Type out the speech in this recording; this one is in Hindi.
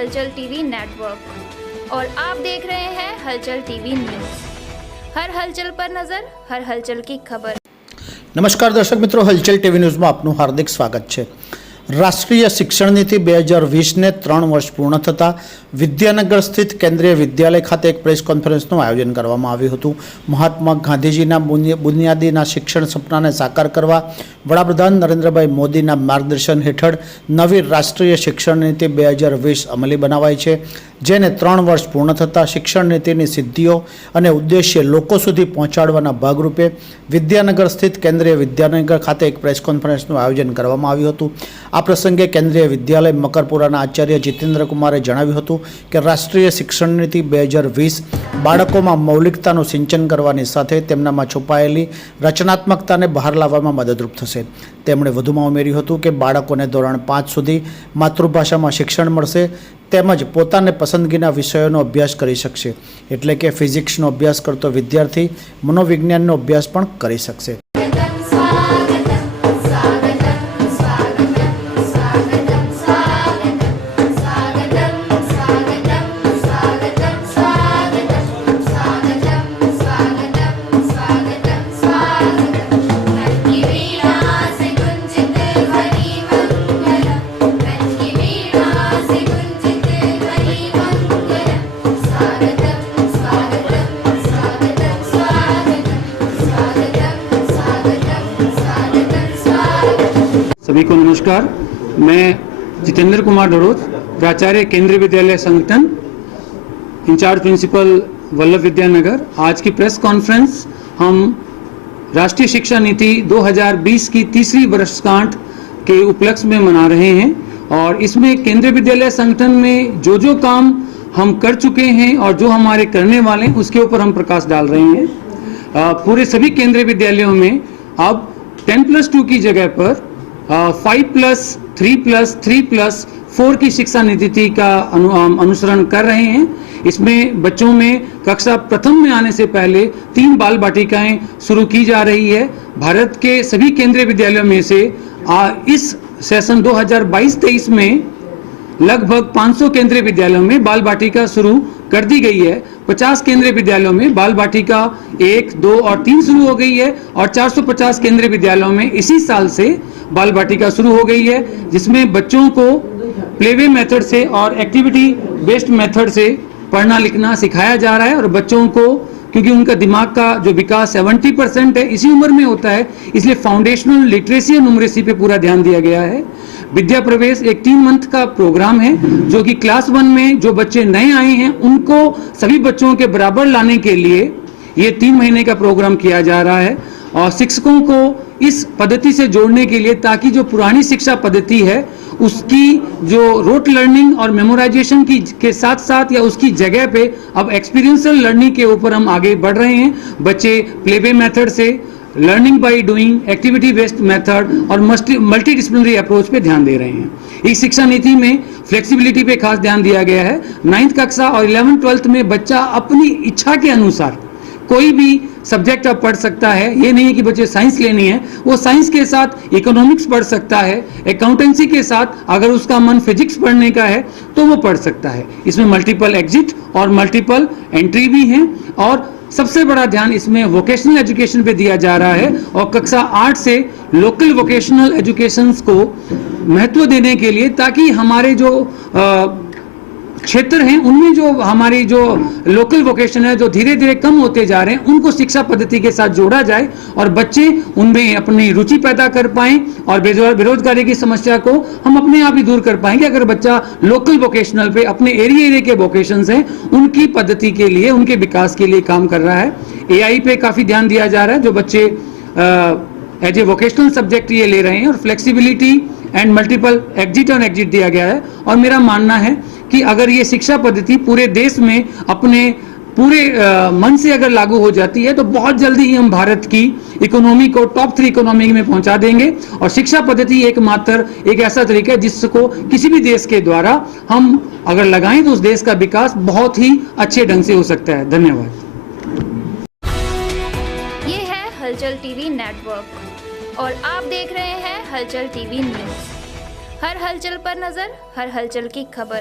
हलचल टीवी नेटवर्क और आप देख रहे हैं हलचल टीवी न्यूज़। हर हलचल पर नजर, हर हलचल की खबर। नमस्कार दर्शक मित्रों, हलचल टीवी न्यूज़ में आपનું हार्दिक स्वागत છે। राष्ट्रीय शिक्षण नीति 2020 ने 3 वर्ष पूर्ण थता विद्यानगर स्थित केन्द्रीय विद्यालय खाते एक प्रेस कॉन्फरन्सનું आयोजन કરવામાં આવ્યું હતું। महात्मा गांधीजीના बुनियादीના शिक्षण सपनाને साकार કરવા वडाप्रधान नरेन्द्रभाई मोदीના मार्गदर्शन हेठળ नवी राष्ट्रीय शिक्षण नीति 2020 अमली बनावाई છે, જેને 3 वर्ष पूर्ण थता शिक्षण नीतिની સિદ્ધિઓ અને ઉદ્દેશ્ય લોકો સુધી પહોંચાડવાના ભાગરૂપે વિદ્યાનગર સ્થિત કેન્દ્રીય વિદ્યાનગર ખાતે એક પ્રેસ કોન્ફરન્સનું આયોજન કરવામાં આવ્યું હતું। આ પ્રસંગે કેન્દ્રીય વિદ્યાલય મકરપુરાના આચાર્ય જીતેન્દ્ર કુમારે જણાવ્યું હતું કે રાષ્ટ્રીય શિક્ષણ નીતિ 2020 બાળકોમાં મૌલિકતાનું સિંચન કરવાની સાથે તેમનામાં છુપાયેલી રચનાત્મકતાને બહાર લાવવામાં મદદરૂપ થશે। તેમણે વધુમાં ઉમેર્યું હતું કે બાળકોને ધોરણ 5 સુધી માતૃભાષામાં શિક્ષણ મળશે તેમજ પોતાને પસંદગીના વિષયોનો અભ્યાસ કરી શકશે, એટલે કે ફિઝિક્સનો અભ્યાસ કરતો વિદ્યાર્થી મનોવિજ્ઞાનનો અભ્યાસ પણ કરી શકશે। सभी को नमस्कार। मैं जितेंद्र कुमार डरोज, प्राचार्य केंद्रीय विद्यालय संगठन, इंचार्ज प्रिंसिपल वल्लभ विद्यानगर। आज की प्रेस कॉन्फ्रेंस हम राष्ट्रीय शिक्षा नीति 2020 की तीसरी वर्षगांठ के उपलक्ष्य में मना रहे हैं और इसमें केंद्रीय विद्यालय संगठन में जो काम हम कर चुके हैं और जो हमारे करने वाले हैं उसके ऊपर हम प्रकाश डाल रहे हैं। पूरे सभी केंद्रीय विद्यालयों में अब 10+2 की जगह पर 5+3+3+4 की शिक्षा नीति का अनुसरण कर रहे हैं। इसमें बच्चों में कक्षा प्रथम में आने से पहले 3 बाल बाटिकाएं शुरू की जा रही है। भारत के सभी केंद्रीय विद्यालयों में से इस सेशन 2022-23 में लगभग 500 केंद्रीय विद्यालयों में बाल बाटिका शुरू कर दी गई है। 50 केंद्रीय विद्यालयों में बाल बाटिका 1, 2 और 3 शुरू हो गई है और 450 केंद्रीय विद्यालयों में इसी साल से बाल बाटिका शुरू हो गई है, जिसमें बच्चों को प्लेवे मेथड से और एक्टिविटी बेस्ड मेथड से पढ़ना लिखना सिखाया जा रहा है। और बच्चों को, क्योंकि उनका दिमाग का जो विकास 70% है इसी उम्र में होता है, इसलिए फाउंडेशनल लिटरेसी और न्यूमरेसी पे पूरा ध्यान दिया गया है। विद्या प्रवेश एक 3 मंथ का प्रोग्राम है जो कि क्लास 1 में जो बच्चे नए आए हैं उनको सभी बच्चों के बराबर लाने के लिए ये 3 महीने का प्रोग्राम किया जा रहा है और शिक्षकों को इस पद्धति से जोड़ने के लिए, ताकि जो पुरानी शिक्षा पद्धति है उसकी जो रोट लर्निंग और मेमोराइजेशन की के साथ साथ या उसकी जगह पे अब एक्सपीरियंशियल लर्निंग के ऊपर हम आगे बढ़ रहे हैं। बच्चे प्लेवे मेथड से learning by doing, activity based method और मल्टी डिसिप्लिनरी अप्रोच पे ध्यान दे रहे हैं। इस शिक्षा नीति में फ्लेक्सिबिलिटी पे खास ध्यान दिया गया है। 9th कक्षा और 11th-12th में बच्चा अपनी इच्छा के अनुसार कोई भी सब्जेक्ट अब पढ़ सकता है। ये नहीं है कि बच्चे साइंस लेनी है, वो साइंस के साथ इकोनॉमिक्स पढ़ सकता है, अकाउंटेंसी के साथ अगर उसका मन फिजिक्स पढ़ने का है तो वो पढ़ सकता है। इसमें मल्टीपल एग्जिट और मल्टीपल एंट्री भी हैं और सबसे बड़ा ध्यान इसमें वोकेशनल एजुकेशन पे दिया जा रहा है और कक्षा 8 से लोकल वोकेशनल एजुकेशंस को महत्व देने के लिए, ताकि हमारे जो क्षेत्र हैं उनमें जो हमारी जो लोकल वोकेशन है जो धीरे धीरे कम होते जा रहे हैं उनको शिक्षा पद्धति के साथ जोड़ा जाए और बच्चे उनमें अपनी रुचि पैदा कर पाएं और बेरोजगारी की समस्या को हम अपने आप ही दूर कर पाएंगे अगर बच्चा लोकल वोकेशनल पे अपने एरिया के वोकेशंस हैं उनकी पद्धति के लिए, उनके विकास के लिए काम कर रहा है। AI पे काफ़ी ध्यान दिया जा रहा है, जो बच्चे एज ए वोकेशनल सब्जेक्ट ये ले रहे हैं और फ्लेक्सिबिलिटी एंड मल्टीपल एग्जिट और एग्जिट दिया गया है। और मेरा मानना है कि अगर ये शिक्षा पद्धति पूरे देश में अपने पूरे मन से अगर लागू हो जाती है तो बहुत जल्दी ही हम भारत की इकोनॉमी को टॉप 3 इकोनॉमी में पहुंचा देंगे। और शिक्षा पद्धति एकमात्र एक ऐसा तरीका है जिसको किसी भी देश के द्वारा हम अगर लगाएं तो उस देश का विकास बहुत ही अच्छे ढंग से हो सकता है। धन्यवाद। ये है हलचल टीवी नेटवर्क और आप देख रहे हैं हलचल टीवी न्यूज़। हर हलचल पर नजर, हर हलचल की खबर।